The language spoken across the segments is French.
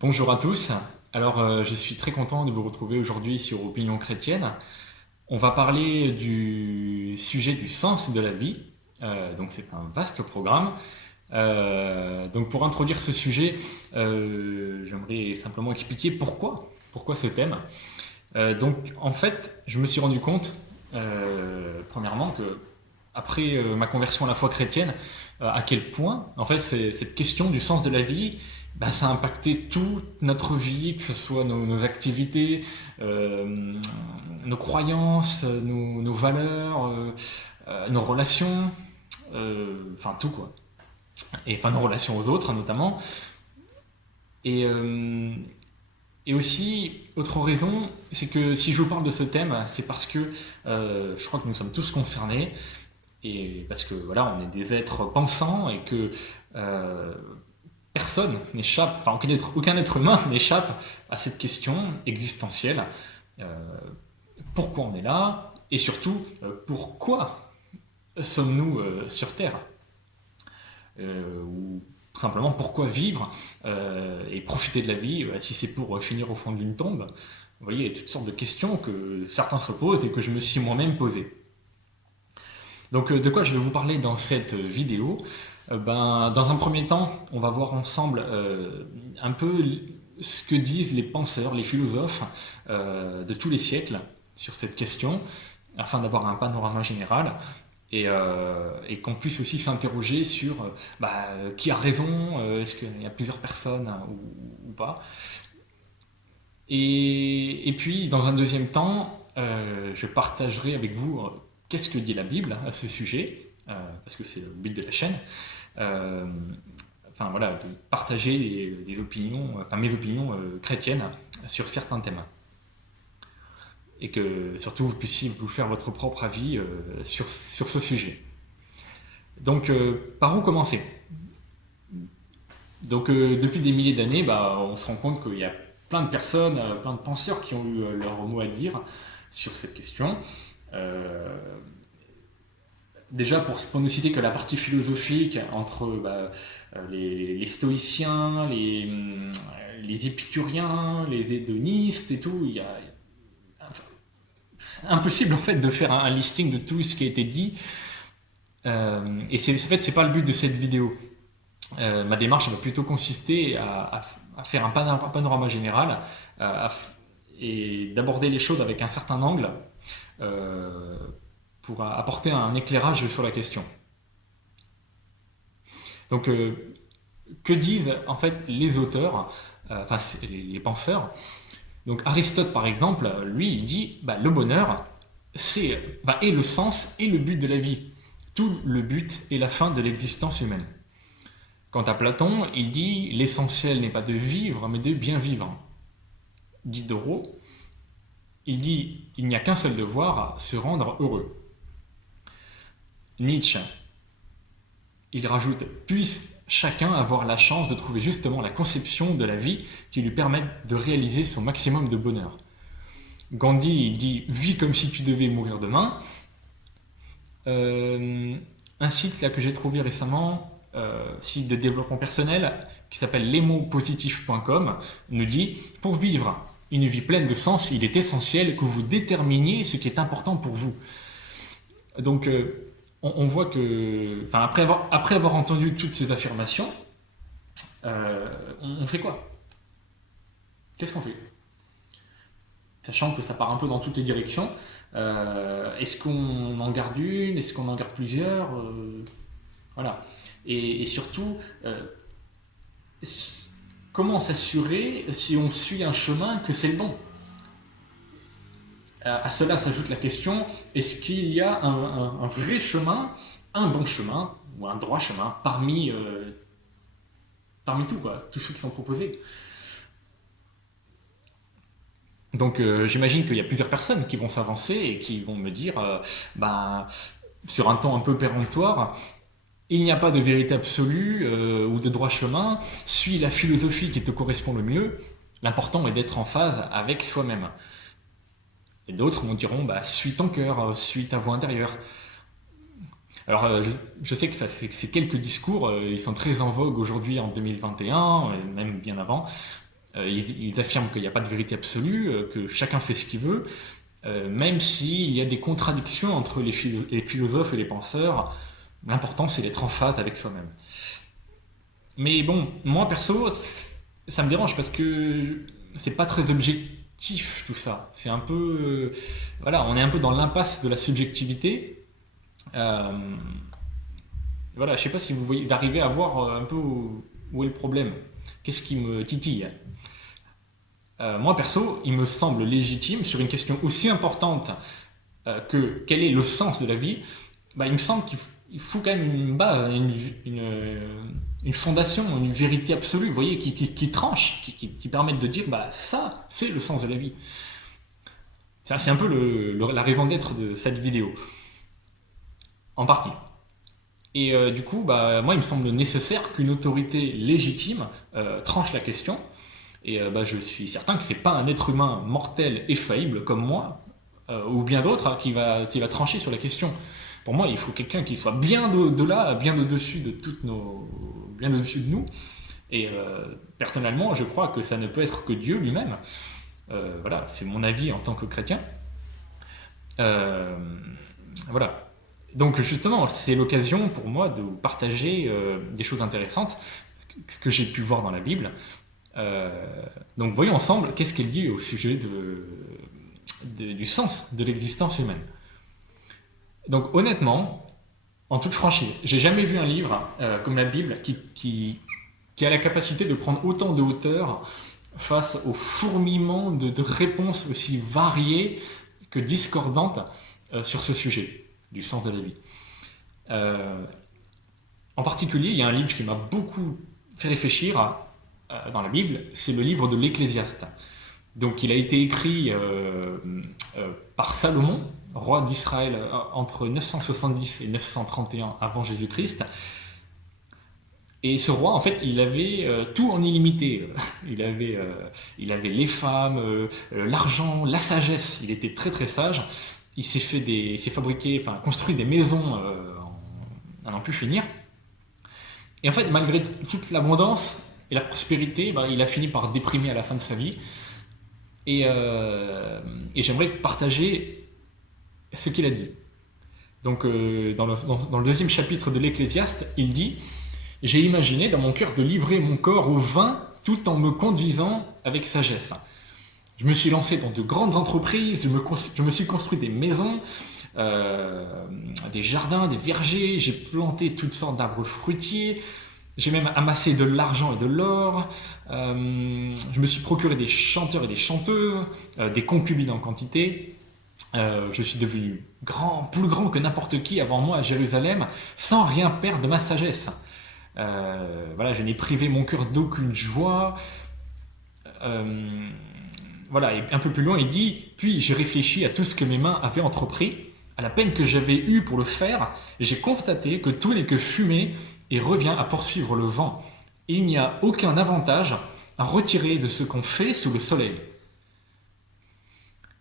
Bonjour à tous. Alors, je suis très content de vous retrouver aujourd'hui sur Opinion chrétienne. On va parler du sujet du sens de la vie. Donc, c'est un vaste programme. Donc, pour introduire ce sujet, j'aimerais simplement expliquer pourquoi ce thème. Donc, en fait, je me suis rendu compte, premièrement, que après ma conversion à la foi chrétienne, à quel point, en fait, cette question du sens de la vie, bah, ça a impacté toute notre vie, que ce soit nos activités, euh, nos croyances, nos valeurs, nos relations, enfin tout quoi. Et enfin nos relations aux autres notamment. Et, euh, et aussi, autre raison, c'est que si je vous parle de ce thème, c'est parce que je crois que nous sommes tous concernés. Et parce que voilà, on est des êtres pensants et que euh, personne n'échappe, enfin aucun être humain n'échappe à cette question existentielle. Euh, Pourquoi on est là et surtout pourquoi sommes-nous sur Terre ou simplement pourquoi vivre et profiter de la vie si c'est pour finir au fond d'une tombe. Vous voyez, il y a toutes sortes de questions que certains se posent et que je me suis moi-même posé. Donc de quoi je vais vous parler dans cette vidéo. Dans un premier temps, on va voir ensemble un peu ce que disent les penseurs, les philosophes de tous les siècles sur cette question, afin d'avoir un panorama général et qu'on puisse aussi s'interroger sur qui a raison, est-ce qu'il y a plusieurs personnes ou pas. Et puis, dans un deuxième temps, je partagerai avec vous qu'est-ce que dit la Bible à ce sujet, parce que c'est le but de la chaîne. Euh, enfin voilà, de partager des opinions, enfin mes opinions chrétiennes sur certains thèmes. Et que surtout vous puissiez vous faire votre propre avis sur ce sujet. Donc par où commencer? Donc depuis des milliers d'années, on se rend compte qu'il y a plein de personnes, plein de penseurs qui ont eu leur mot à dire sur cette question. Euh, Déjà, pour ne citer que la partie philosophique entre les stoïciens, les épicuriens, les hédonistes et tout, c'est impossible en fait de faire un listing de tout ce qui a été dit. Et en fait, c'est pas le but de cette vidéo. Ma démarche va plutôt consister à faire un panorama général et d'aborder les choses avec un certain angle euh, pour apporter un éclairage sur la question. Donc, que disent en fait les auteurs, enfin les penseurs? Donc Aristote par exemple, lui il dit le bonheur est le sens et le but de la vie. Tout le but est la fin de l'existence humaine. Quant à Platon, il dit l'essentiel n'est pas de vivre mais de bien vivre. Diderot, il dit il n'y a qu'un seul devoir, se rendre heureux. Nietzsche, il rajoute puisse chacun avoir la chance de trouver justement la conception de la vie qui lui permette de réaliser son maximum de bonheur. Gandhi il dit vis comme si tu devais mourir demain. Un site là, que j'ai trouvé récemment, site de développement personnel, qui s'appelle lesmotspositifs.com, nous dit pour vivre une vie pleine de sens, il est essentiel que vous déterminiez ce qui est important pour vous. Donc, on voit que, enfin, après avoir entendu toutes ces affirmations, on fait quoi? Qu'est-ce qu'on fait? Sachant que ça part un peu dans toutes les directions. Est-ce qu'on en garde une? Est-ce qu'on en garde plusieurs? Voilà. Et surtout, comment s'assurer si on suit un chemin que c'est le bon? À cela s'ajoute la question, est-ce qu'il y a un vrai chemin, un bon chemin, ou un droit chemin, parmi tout, quoi, tous ceux qui sont proposés? Donc j'imagine qu'il y a plusieurs personnes qui vont s'avancer et qui vont me dire, sur un ton un peu péremptoire, il n'y a pas de vérité absolue ou de droit chemin, suis la philosophie qui te correspond le mieux, l'important est d'être en phase avec soi-même. Et d'autres me diront, suis ton cœur, suis ta voix intérieure. Alors je sais que ces quelques discours, ils sont très en vogue aujourd'hui en 2021, et même bien avant, Ils affirment qu'il n'y a pas de vérité absolue, que chacun fait ce qu'il veut, même s'il y a des contradictions entre les philosophes et les penseurs. L'important, c'est d'être en phase avec soi-même. Mais bon, moi perso, ça me dérange parce que c'est pas très objectif tout ça. C'est un peu. Voilà, on est un peu dans l'impasse de la subjectivité. Euh, voilà, je sais pas si vous voyez, arrivez à voir un peu où est le problème. Qu'est-ce qui me titille? Moi perso, il me semble légitime sur une question aussi importante que quel est le sens de la vie. Bah, il me semble qu'il faut quand même une base, une fondation, une vérité absolue, vous voyez, qui tranche, qui permette de dire, bah ça, c'est le sens de la vie. Ça, c'est un peu la raison d'être de cette vidéo, en partie. Et du coup, bah, moi, il me semble nécessaire qu'une autorité légitime tranche la question. Et bah, je suis certain que c'est pas un être humain mortel et faillible comme moi, ou bien d'autres, hein, qui va trancher sur la question. Pour moi, il faut quelqu'un qui soit bien de là, bien au-dessus de bien au-dessus de nous. Et personnellement, je crois que ça ne peut être que Dieu lui-même. Voilà, c'est mon avis en tant que chrétien. Euh, voilà. Donc justement, c'est l'occasion pour moi de vous partager des choses intéressantes que j'ai pu voir dans la Bible. Euh, donc voyons ensemble qu'est-ce qu'elle dit au sujet du sens de l'existence humaine. Donc honnêtement, en toute franchise, j'ai jamais vu un livre comme la Bible qui a la capacité de prendre autant de hauteur face au fourmillement de réponses aussi variées que discordantes sur ce sujet du sens de la vie. Euh, En particulier, il y a un livre qui m'a beaucoup fait réfléchir dans la Bible, c'est le livre de l'Ecclésiaste. Donc il a été écrit par Salomon, roi d'Israël entre 970 et 931 avant Jésus-Christ. Et ce roi, en fait, il avait tout en illimité. Il avait les femmes, l'argent, la sagesse. Il était très très sage. Il s'est fabriqué, enfin construit des maisons à n'en plus finir. Et en fait, malgré toute l'abondance et la prospérité, bah, il a fini par déprimer à la fin de sa vie. Et j'aimerais partager ce qu'il a dit. Donc, dans le deuxième chapitre de l'Ecclésiaste, il dit: J'ai imaginé dans mon cœur de livrer mon corps au vin tout en me conduisant avec sagesse. Je me suis lancé dans de grandes entreprises, je me suis construit des maisons, des jardins, des vergers, j'ai planté toutes sortes d'arbres fruitiers, j'ai même amassé de l'argent et de l'or, je me suis procuré des chanteurs et des chanteuses, des concubines en quantité, je suis devenu plus grand que n'importe qui avant moi à Jérusalem, sans rien perdre de ma sagesse. Voilà, je n'ai privé mon cœur d'aucune joie. Euh, voilà, et un peu plus loin, il dit: Puis j'ai réfléchi à tout ce que mes mains avaient entrepris, à la peine que j'avais eue pour le faire, et j'ai constaté que tout n'est que fumée et revient à poursuivre le vent. Et il n'y a aucun avantage à retirer de ce qu'on fait sous le soleil.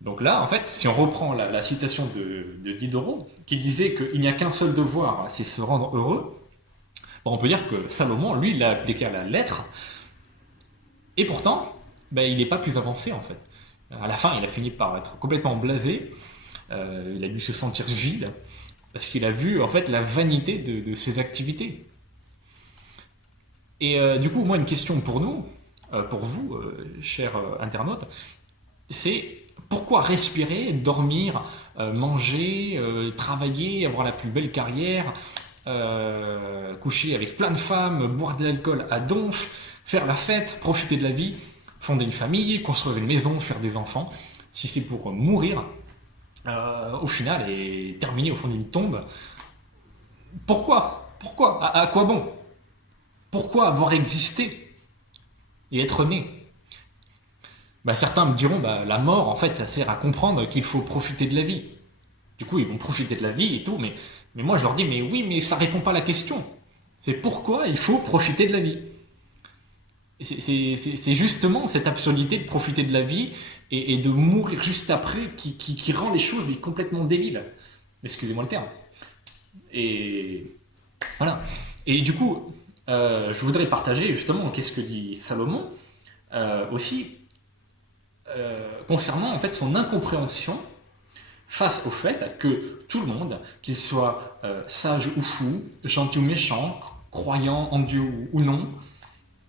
Donc là, en fait, si on reprend la citation de Diderot, qui disait qu'il n'y a qu'un seul devoir, c'est se rendre heureux, bon, on peut dire que Salomon, lui, l'a appliqué à la lettre, et pourtant, ben, il n'est pas plus avancé en fait. À la fin, il a fini par être complètement blasé, il a dû se sentir vide, parce qu'il a vu en fait la vanité de ses activités. Et du coup, moi, une question pour nous, pour vous, chers internautes, c'est: pourquoi respirer, dormir, manger, travailler, avoir la plus belle carrière, coucher avec plein de femmes, boire de l'alcool à donf, faire la fête, profiter de la vie, fonder une famille, construire une maison, faire des enfants, si c'est pour mourir au final et terminer au fond d'une tombe? Pourquoi à quoi bon? Pourquoi avoir existé et être né? Bah, certains me diront: bah, la mort, en fait, ça sert à comprendre qu'il faut profiter de la vie. Du coup, ils vont profiter de la vie et tout, mais moi, je leur dis: mais oui, mais ça répond pas à la question. C'est pourquoi il faut profiter de la vie. C'est justement cette absurdité de profiter de la vie et de mourir juste après qui rend les choses complètement débiles. Excusez-moi le terme. Et voilà. Et du coup, je voudrais partager justement qu'est-ce que dit Salomon. aussi concernant en fait son incompréhension face au fait que tout le monde, qu'il soit sage ou fou, gentil ou méchant, croyant en Dieu ou non,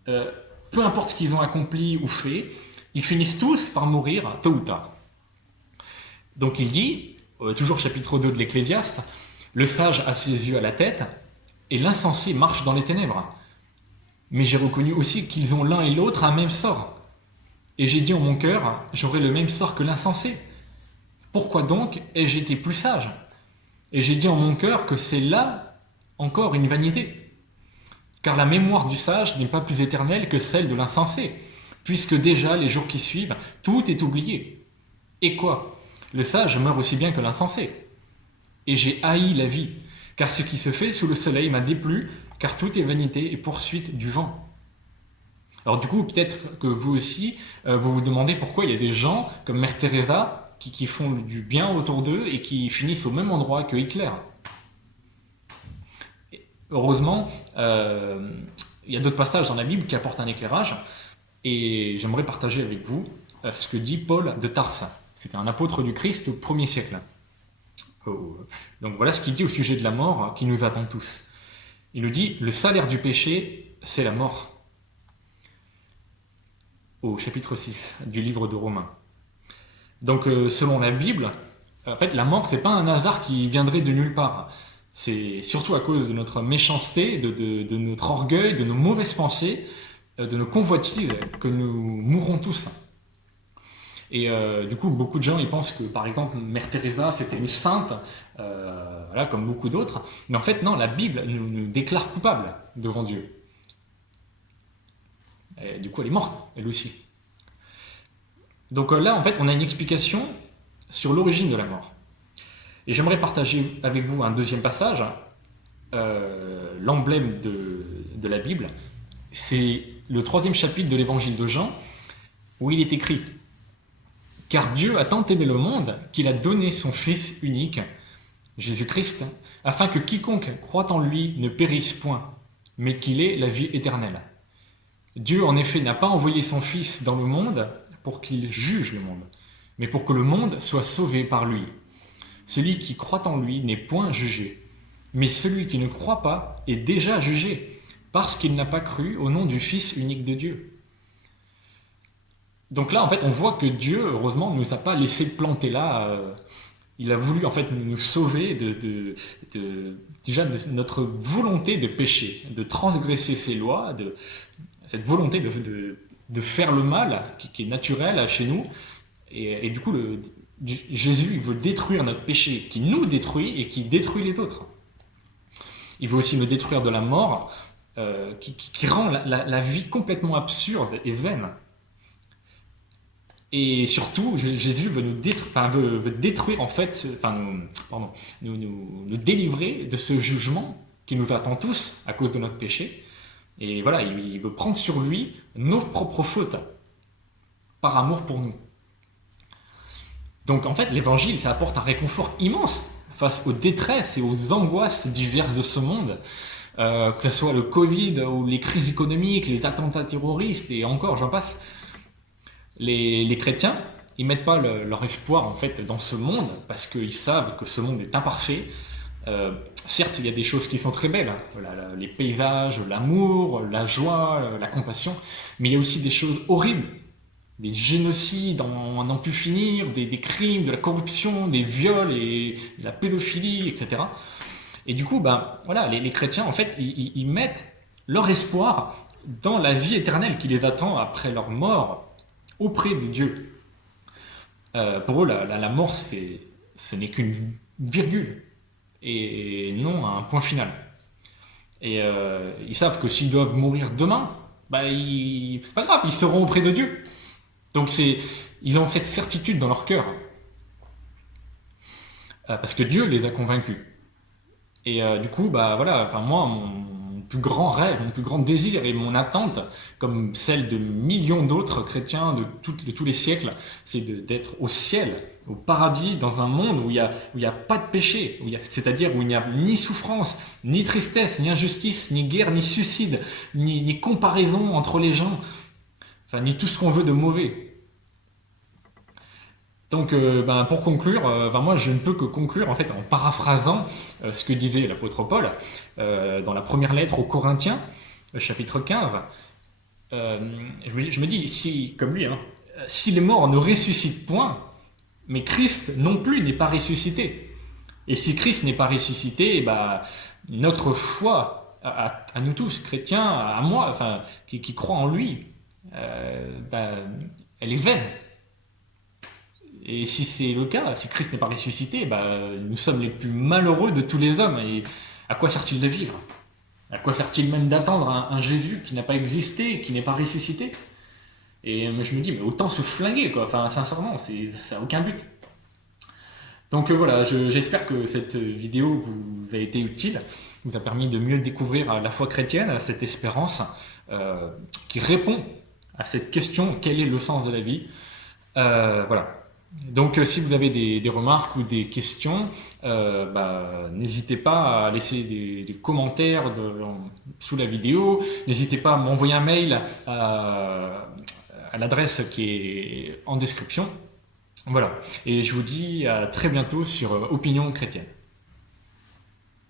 euh, peu importe ce qu'ils ont accompli ou fait, ils finissent tous par mourir tôt ou tard. Donc il dit, toujours chapitre 2 de l'Ecclésiaste, le sage a ses yeux à la tête et l'insensé marche dans les ténèbres. Mais j'ai reconnu aussi qu'ils ont l'un et l'autre un même sort. Et j'ai dit en mon cœur, j'aurai le même sort que l'insensé. Pourquoi donc ai-je été plus sage? Et j'ai dit en mon cœur que c'est là encore une vanité. Car la mémoire du sage n'est pas plus éternelle que celle de l'insensé, puisque déjà les jours qui suivent, tout est oublié. Et quoi? Le sage meurt aussi bien que l'insensé. Et j'ai haï la vie, car ce qui se fait sous le soleil m'a déplu, car tout est vanité et poursuite du vent. Alors du coup, peut-être que vous aussi, vous vous demandez pourquoi il y a des gens comme Mère Teresa qui font du bien autour d'eux et qui finissent au même endroit que Hitler. Heureusement, il y a d'autres passages dans la Bible qui apportent un éclairage, et j'aimerais partager avec vous ce que dit Paul de Tarse. C'était un apôtre du Christ au 1er siècle. Donc voilà ce qu'il dit au sujet de la mort qui nous attend tous. Il nous dit, le salaire du péché, c'est la mort. Au chapitre 6 du livre de Romains. Donc selon la Bible, en fait la mort c'est pas un hasard qui viendrait de nulle part. C'est surtout à cause de notre méchanceté, de notre orgueil, de nos mauvaises pensées, de nos convoitises que nous mourrons tous. Et du coup, beaucoup de gens ils pensent que par exemple Mère Teresa c'était une sainte, voilà, comme beaucoup d'autres. Mais en fait non, la Bible nous déclare coupables devant Dieu. Et du coup, elle est morte, elle aussi. Donc là, en fait, on a une explication sur l'origine de la mort. Et j'aimerais partager avec vous un deuxième passage, l'emblème de la Bible. C'est le 3e chapitre de l'évangile de Jean, où il est écrit « Car Dieu a tant aimé le monde qu'il a donné son Fils unique, Jésus-Christ, afin que quiconque croit en lui ne périsse point, mais qu'il ait la vie éternelle. Dieu, en effet, n'a pas envoyé son Fils dans le monde pour qu'il juge le monde, mais pour que le monde soit sauvé par lui. Celui qui croit en lui n'est point jugé, mais celui qui ne croit pas est déjà jugé, parce qu'il n'a pas cru au nom du Fils unique de Dieu. » Donc là, en fait, on voit que Dieu, heureusement, ne nous a pas laissé planter là. Il a voulu, en fait, nous sauver déjà de notre volonté de pécher, de transgresser ses lois, cette volonté de faire le mal qui est naturel chez nous. Et du coup, Jésus il veut détruire notre péché qui nous détruit et qui détruit les autres. Il veut aussi nous détruire de la mort qui rend la vie complètement absurde et vaine. Et surtout, Jésus veut veut détruire en fait, nous délivrer de ce jugement qui nous attend tous à cause de notre péché. Et voilà, il veut prendre sur lui nos propres fautes par amour pour nous. Donc en fait, l'évangile, ça apporte un réconfort immense face aux détresses et aux angoisses diverses de ce monde, que ce soit le Covid ou les crises économiques, les attentats terroristes et encore, j'en passe. Les chrétiens, ils mettent pas leur espoir en fait dans ce monde parce qu'ils savent que ce monde est imparfait. Certes, il y a des choses qui sont très belles, hein, les paysages, l'amour, la joie, la compassion, mais il y a aussi des choses horribles, des génocides en n'en plus finir, des crimes, de la corruption, des viols et de la pédophilie, etc. Et du coup, voilà, les chrétiens, en fait, ils mettent leur espoir dans la vie éternelle qui les attend après leur mort auprès de Dieu. Pour eux, la mort, ce n'est qu'une virgule et non un point final. Et ils savent que s'ils doivent mourir demain, c'est pas grave, ils seront auprès de Dieu. Donc ils ont cette certitude dans leur cœur. Parce que Dieu les a convaincus. Et du coup, voilà, moi, mon plus grand rêve, mon plus grand désir et mon attente, comme celle de millions d'autres chrétiens de tous les siècles, c'est d'être au ciel, au paradis, dans un monde où il y a pas de péché, c'est-à-dire où il n'y a ni souffrance, ni tristesse, ni injustice, ni guerre, ni suicide, ni comparaison entre les gens. enfin, ni tout ce qu'on veut de mauvais. Donc, pour conclure, moi je ne peux que conclure en fait en paraphrasant ce que disait l'apôtre Paul dans la première lettre aux Corinthiens, chapitre 15. Je me dis, si, comme lui, hein, si les morts ne ressuscitent point, mais Christ non plus n'est pas ressuscité. Et si Christ n'est pas ressuscité, notre foi, à nous tous, chrétiens, à moi, enfin, qui croient en lui, elle est vaine. Et si c'est le cas, si Christ n'est pas ressuscité, nous sommes les plus malheureux de tous les hommes. Et à quoi sert-il de vivre? À quoi sert-il même d'attendre un Jésus qui n'a pas existé, qui n'est pas ressuscité? Et je me dis, mais autant se flinguer, quoi. Enfin, sincèrement, ça n'a aucun but. Donc voilà, j'espère que cette vidéo vous a été utile, vous a permis de mieux découvrir la foi chrétienne, cette espérance qui répond à cette question, quel est le sens de la vie? Voilà. Donc si vous avez des remarques ou des questions, n'hésitez pas à laisser des commentaires sous la vidéo, n'hésitez pas à m'envoyer un mail à l'adresse qui est en description. Voilà, et je vous dis à très bientôt sur Opinion chrétienne.